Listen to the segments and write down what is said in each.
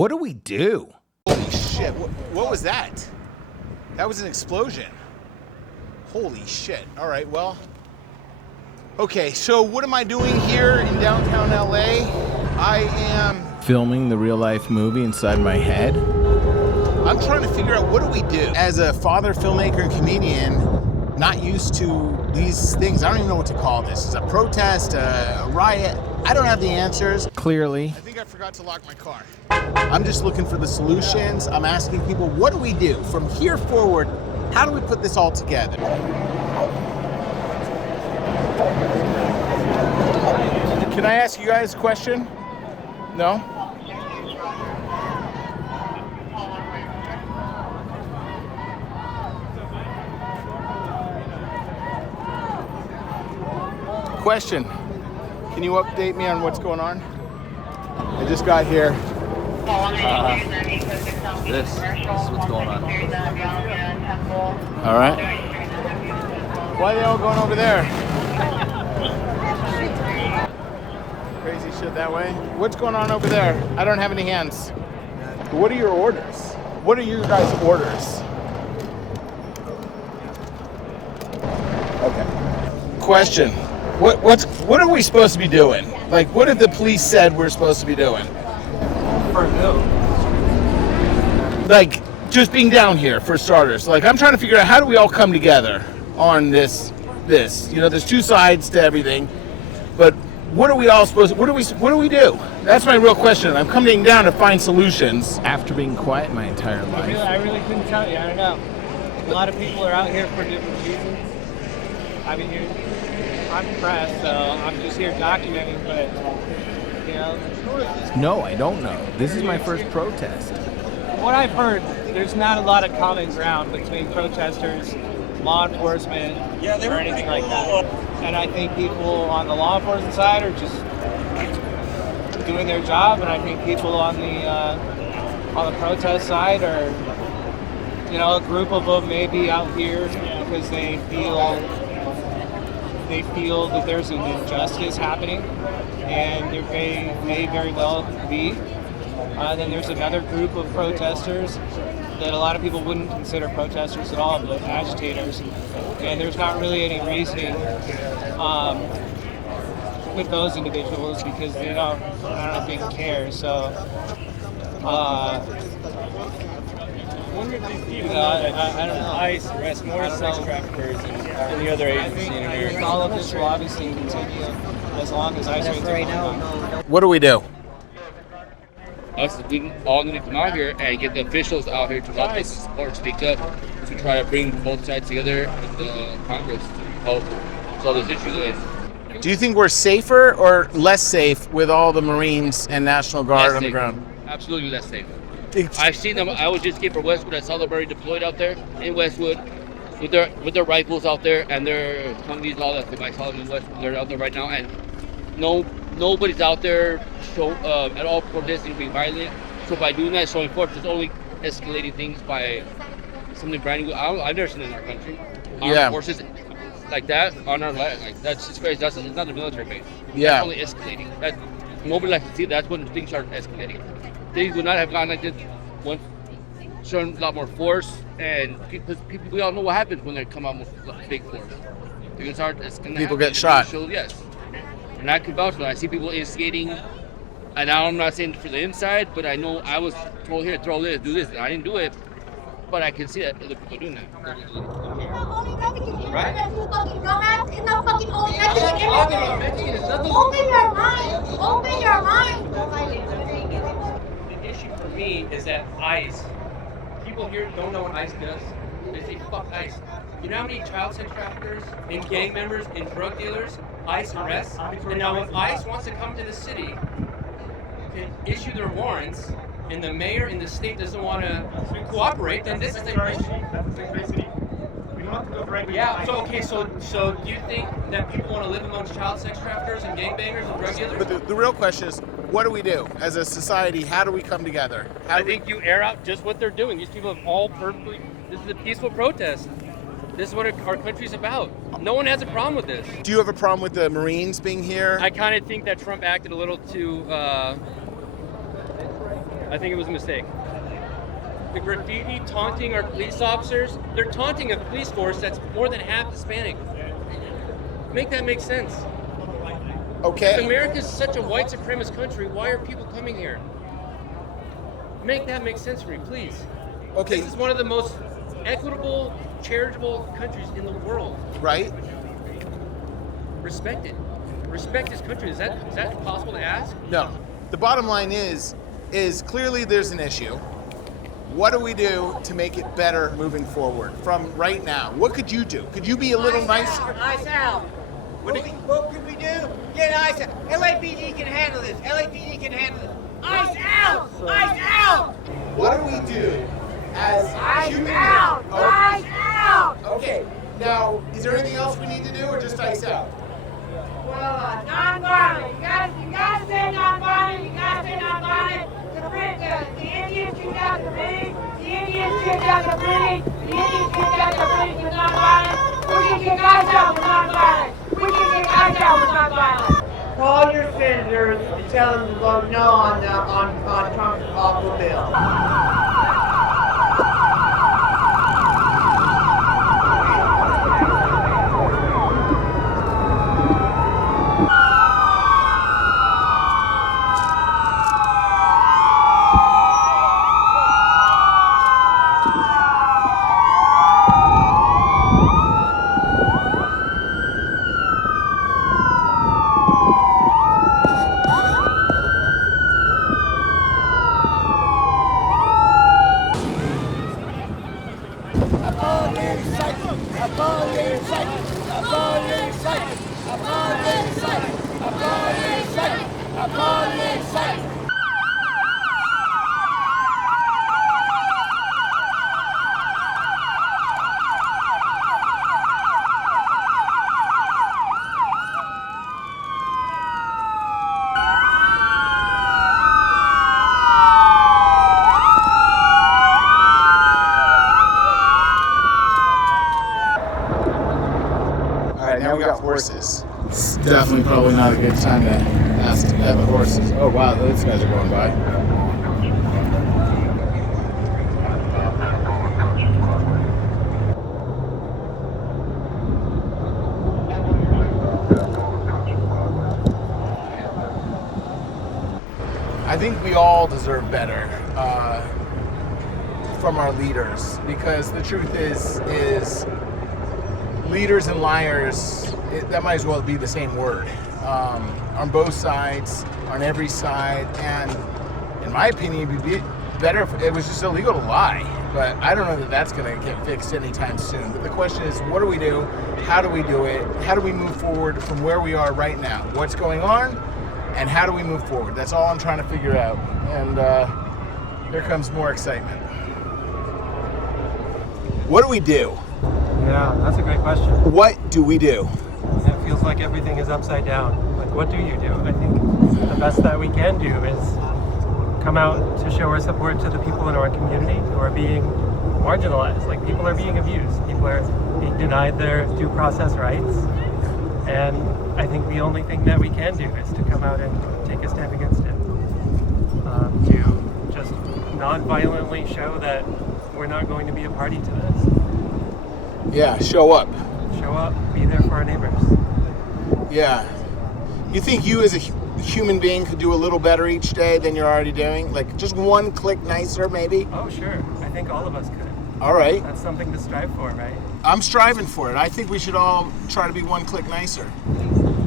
What do we do? Holy shit, what was that? That was an explosion. Holy shit. All right, well. Okay, so what am I doing here in downtown LA? I am Filming the real-life movie inside my head? I'm trying to figure out, what do we do? As a father, filmmaker, and comedian, not used to these things. I don't even know what to call this. Is it a protest, a riot? I don't have the answers. Clearly. I think I forgot to lock my car. I'm just looking for the solutions. I'm asking people, what do we do? From here forward, how do we put this all together? Can I ask you guys a question? No? Question. Can you update me on what's going on? I just got here. This is what's going on. All right. Why are they all going over there? Crazy shit that way. What's going on over there? I don't have any hands. What are your orders? What are your guys' orders? Okay. Question. What are we supposed to be doing? Like, what have the police said we're supposed to be doing? For who? Like, just being down here, for starters. Like, I'm trying to figure out, how do we all come together on this? You know, there's two sides to everything, but what are we all supposed to, what do we do? That's my real question. I'm coming down to find solutions. After being quiet my entire life. I really couldn't tell you. I don't know. A lot of people are out here for different reasons. I mean, I'm press, so I'm just here documenting, but, you know. No, I don't know. This is my first protest. What I've heard, there's not a lot of common ground between protesters, law enforcement, or anything like that. And I think people on the law enforcement side are just doing their job, and I think people on the protest side are, you know, a group of them may be out here because they feel that there's an injustice happening, and there may very well be. Then there's another group of protesters that a lot of people wouldn't consider protesters at all, but agitators. And there's not really any reasoning with those individuals because I don't think they care. So, I don't know. ICE arrest more sex traffickers than any other agency in I think America. all of this will obviously continue as long as ICE right now. What do we do? We all need to come out here and get the officials out here to help us or speak up to try to bring both sides together with the Congress to help solve this issue. Do you think we're safer or less safe with all the Marines and National Guard on the ground? Absolutely less safe. I've seen them. I was just here for Westwood. I saw them already deployed out there in Westwood with their rifles out there and their Humvees and all that. I saw them in Westwood. They're out there right now, and nobody's out there at all protesting, being violent. So by doing that, showing force, it's only escalating things by something brand new. I've never seen it in our country. Armed forces like that on our land. Like, that's just crazy. It's not a military base. Yeah. That's only escalating. Nobody likes to see that. That's when things start escalating. Things would not have gone like this once, showing a lot more force, and because people, we all know what happens when they come out with big force. People get shot. Yes. And I can vouch for that. I see people instigating, and now I'm not saying for the inside, but I know I was told here, throw this, do this. And I didn't do it, but I can see that other people doing that. Right? Open your mind. Open your mind. The issue for me is that ICE, people here don't know what ICE does. They say, fuck ICE. You know how many child sex traffickers and gang members and drug dealers ICE arrests? And now if ICE wants to come to the city to issue their warrants, and the mayor and the state doesn't want to cooperate, then this is the issue. Yeah, so okay, so do you think that people want to live amongst child sex traffickers and gangbangers and drug dealers? But the real question is, what do we do as a society? How do we come together? I think you air out just what they're doing. These people have all perfectly, this is a peaceful protest. This is what our country's about. No one has a problem with this. Do you have a problem with the Marines being here? I kind of think that Trump acted a little too I think it was a mistake. The graffiti taunting our police officers, they're taunting a police force that's more than half Hispanic. Make that make sense. Okay. If America is such a white supremacist country, why are people coming here? Make that make sense for me, please. Okay. This is one of the most equitable, charitable countries in the world. Right? Respect it. Respect this country. Is that possible to ask? No. The bottom line is clearly there's an issue. What do we do to make it better moving forward from right now? What could you do? Could you be a little nicer? Ice out. What could we do? Get ice out. LAPD can handle this. LAPD can handle this. Ice out! Ice out! What do we do as human beings? Ice out! Okay. Now, is there anything else we need to do or just ice out? Well, non-violent. You gotta say non-violent. You gotta say non-violent. The Indians kicked out the British. The Indians kicked out the British. The Indians kicked out the British with non-violent. We can kick guys out with non-violent. We can kick guys out with non-violent. Call your senators and tell them to vote no on Trump's awful bill. Now we got horses. It's definitely probably not a good time to ask to pet the horses. Oh wow, those guys are going by. I think we all deserve better from our leaders, because the truth is leaders and liars, that might as well be the same word, on both sides, on every side. And in my opinion, it'd be better if it was just illegal to lie, but I don't know that that's going to get fixed anytime soon. But the question is, what do we do? How do we do it? How do we move forward from where we are right now? What's going on, and how do we move forward? That's all I'm trying to figure out. And here comes more excitement. What do we do? Yeah, that's a great question. What do we do? It feels like everything is upside down. Like, what do you do? I think the best that we can do is come out to show our support to the people in our community who are being marginalized. Like, people are being abused. People are being denied their due process rights. And I think the only thing that we can do is to come out and take a stand against it. To just non-violently show that we're not going to be a party to this. Yeah, show up. Show up, be there for our neighbors. Yeah. You think you as a human being could do a little better each day than you're already doing? Like, just one click nicer, maybe? Oh, sure. I think all of us could. All right. That's something to strive for, right? I'm striving for it. I think we should all try to be one click nicer.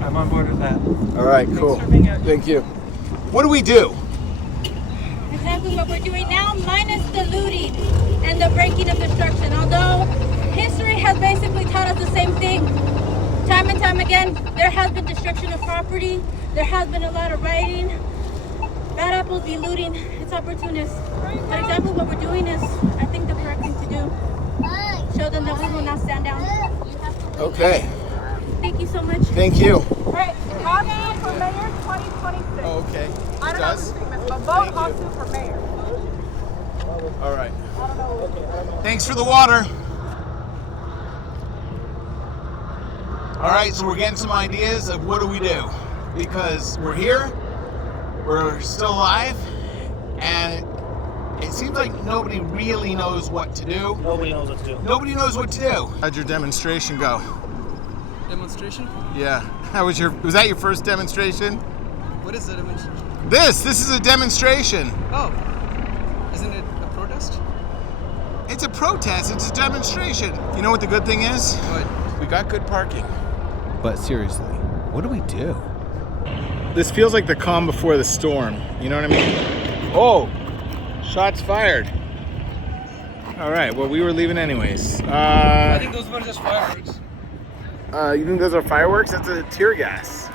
I'm on board with that. All right, cool. Thanks for being here. Thank you. What do we do? Exactly what we're doing now, minus the looting and the breaking of destruction. Although history has basically taught us the same thing. Time and time again, there has been destruction of property. There has been a lot of rioting. Bad apples be looting. It's opportunist. But exactly what we're doing is, I think, the correct thing to do. Show them that we will not stand down. Okay. Thank you so much. Thank you. Hey, Hawsu for mayor 2026. Oh, okay. I don't Does? know if it's famous, but vote Hawsu for mayor. All right. Thanks for the water. All right, so we're getting some ideas of what do we do, because we're here, we're still alive, and it seems like nobody really knows what to do. Nobody knows what to do. Nobody knows what to do. How'd your demonstration go? Demonstration? Yeah. Was that your first demonstration? What is the demonstration? This is a demonstration. Oh, isn't it a protest? It's a protest, it's a demonstration. You know what the good thing is? What? We got good parking. But seriously, what do we do? This feels like the calm before the storm. You know what I mean? Oh, shots fired. All right, well, we were leaving anyways. I think those were just fireworks. You think those are fireworks? That's a tear gas.